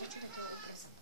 znači da te ovo presapuje.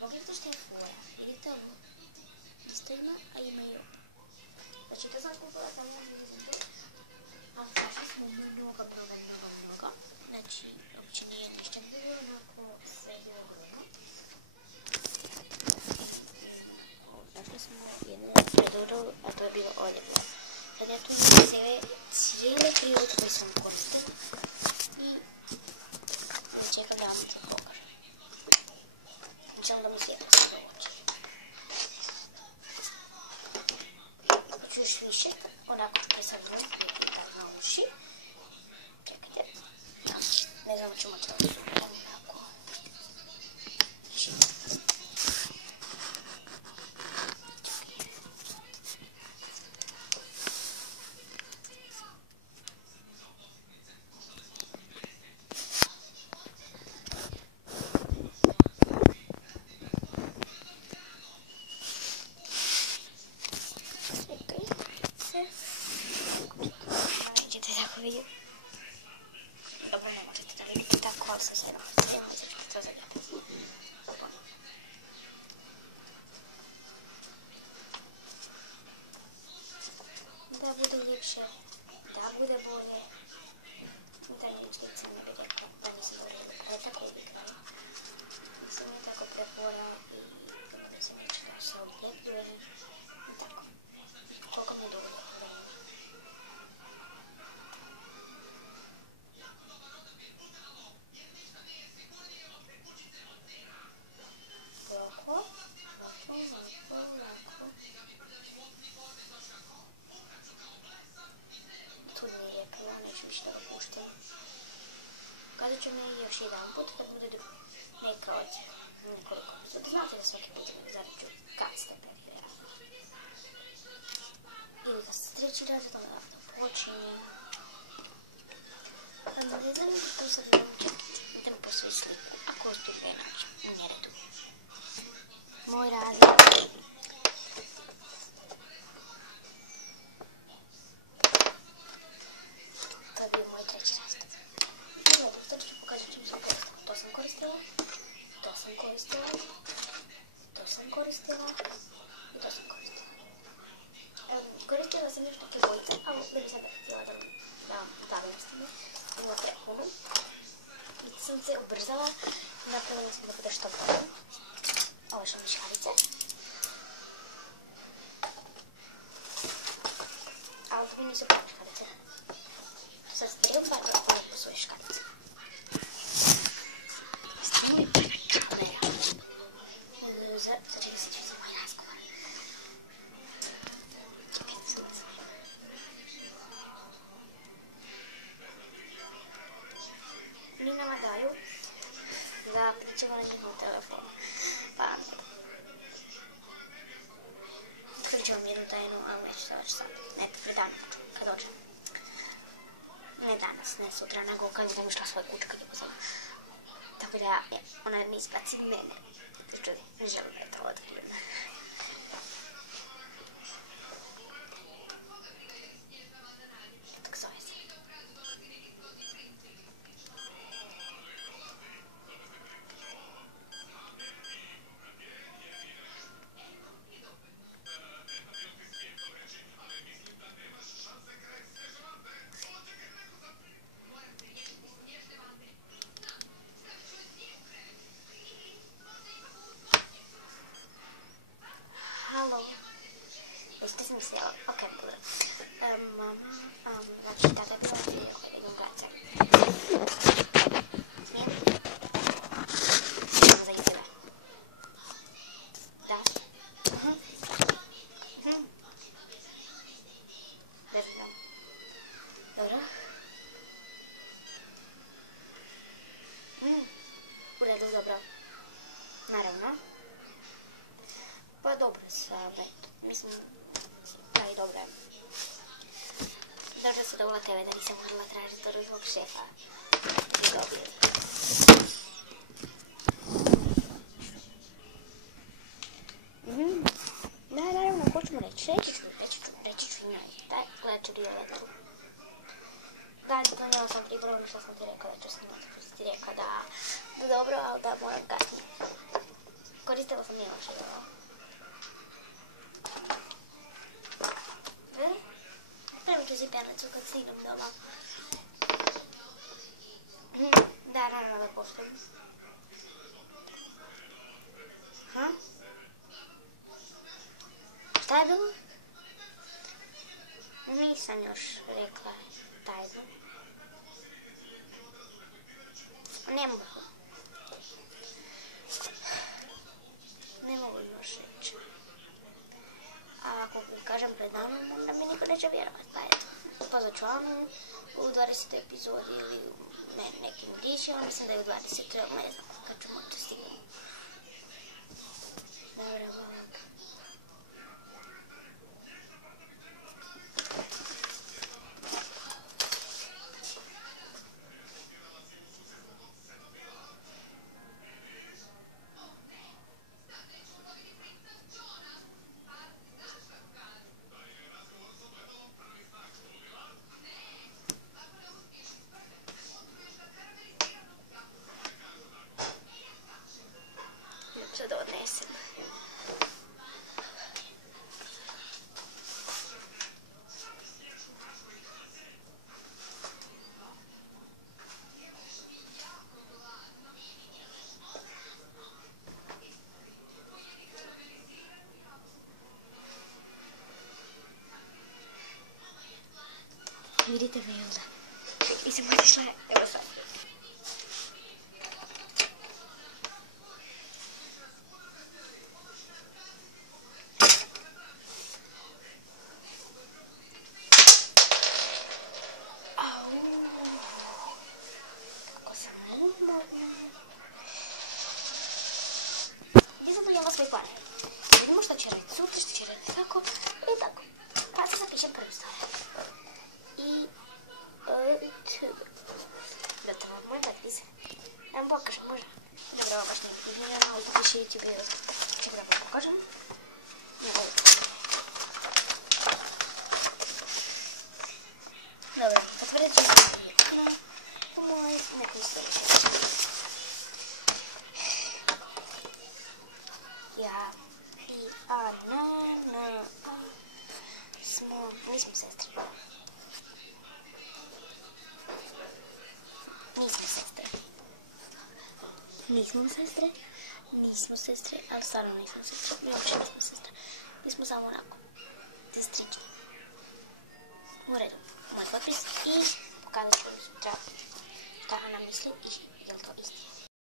Pogledajte što je fora. Vidite ovo? Isto ima, a ima i ovo. Znači to sam kupila tamo gdje sam to. A našli smo mnogo. Znači, uopće nije ništa bilo, onako sve bilo grubo. Našli smo jednu preduru, a to je bilo odjevno. Sad ja tu imam cijele prirode koje sam koristila. I čekam da vam to pokažem. Samo da mi svijetlo se dovođe. Hoću još više, onako presadujem, na uši. Čekajte, ne znam ću moći da usupim, onako. Vidio? Dobro, ne možete da vidite tako, ali sam se nalazila. Evo, sad ću to zaljepiti. Da bude ljepše, da bude bolje, da ničkice ne bi rekla da nisam dovoljela, ali tako uvijek ne. Sam je tako prepora i kada se nička se odljepljuje i tako. Toliko mi je dovoljno. Tu nije rekla, neću više da opuštam. Kazat ću mi još jedan put da bude neka od nekoliko epizoda. Znate da svaki put zarađu kad ste perfira. Ili da se treći razred, onda da počinjem. Ne znam to sad idem po svoju sliku, ako uspiju ne naći u neredu. Moj razred. da bi sada htjela da vam bavim s time. Ima prepunu. I sam se ubrzala. Napravila sam da bude što bolje. Ovo su mi škarice. Ali to mi nisu prave škarice. Sad strijem pa da ovo svoje škarice. Stavimo kamera. Sad čega se ću za moj razgovor. Oni nama daju da pričamo na njihov telefon. Pa pričam vam jednu tajnu, ali neću to već sad. Eto, pred dan kad dođem. Ne danas, ne sutra, nego kad budem išla svoj kuć kad je pozvala. Tako da ona ne izbaci mene. Znači, ne želim da je to otkriveno. Tako zove se. Halo. Jeste si mislila? Okej, dobro. Mama, znači tata je prvo vidio kada idem gaće. Smijem? Samo za izgleda. Da. Ne znam. Dobro. U redu, dobro. Naravno. Pa dobro sam, mislim, da i dobro je. Dobro su dobila tebe da nisam morala tražiti od svog šefa. I dobili. Da, naravno, ko ću mu reći? Reći ću njoj. Daj, gledat ću Violetu. Da, zapomnjala sam pripravo što sam ti rekao da ću sam ti rekao da dobro, ali da moram kasnije. Koristila sam Miloša da ovo. Pravit ću zipjarnicu kad stignem doma. Da, naravno da poštujem. Šta je bilo? Nisam još rekla tajnu. Ne mogu. Ne mogu još reći. A ako mi kažem pred danom, onda mi niko neće vjerovat. Pa eto, pozvat ću Anu u 20. epizodi ili nekim grišima. Mislim da je u 20. ali ne znam kad ću moći stignuti. Dobro, molim. Da odnesem. Vidite me onda. Nisam otišla, evo sad. Gdje sam donijela svoj plan? Vidimo što će raditi sutra, što će raditi tako i tako. Pa se zapišem prvu stvar. I da te vam možda pisam. Da vam pokažem, možda. Dobro, ovo baš nije izmjereno, ali to piše YouTube video. Čekaj da vam pokažem. Ne volim. Dobro, otvorit ću jedno. Po moj nekom sljedećem. Ja i Ana smo, nismo sestri. Nismo sestre. Nismo sestre, ali stvarno nismo sestre. Mi uopće nismo sestre. Mi smo samo onako sestrične. U redu, moj potpis i pokazat ću vam sutra šta Hana misli i je li to istina.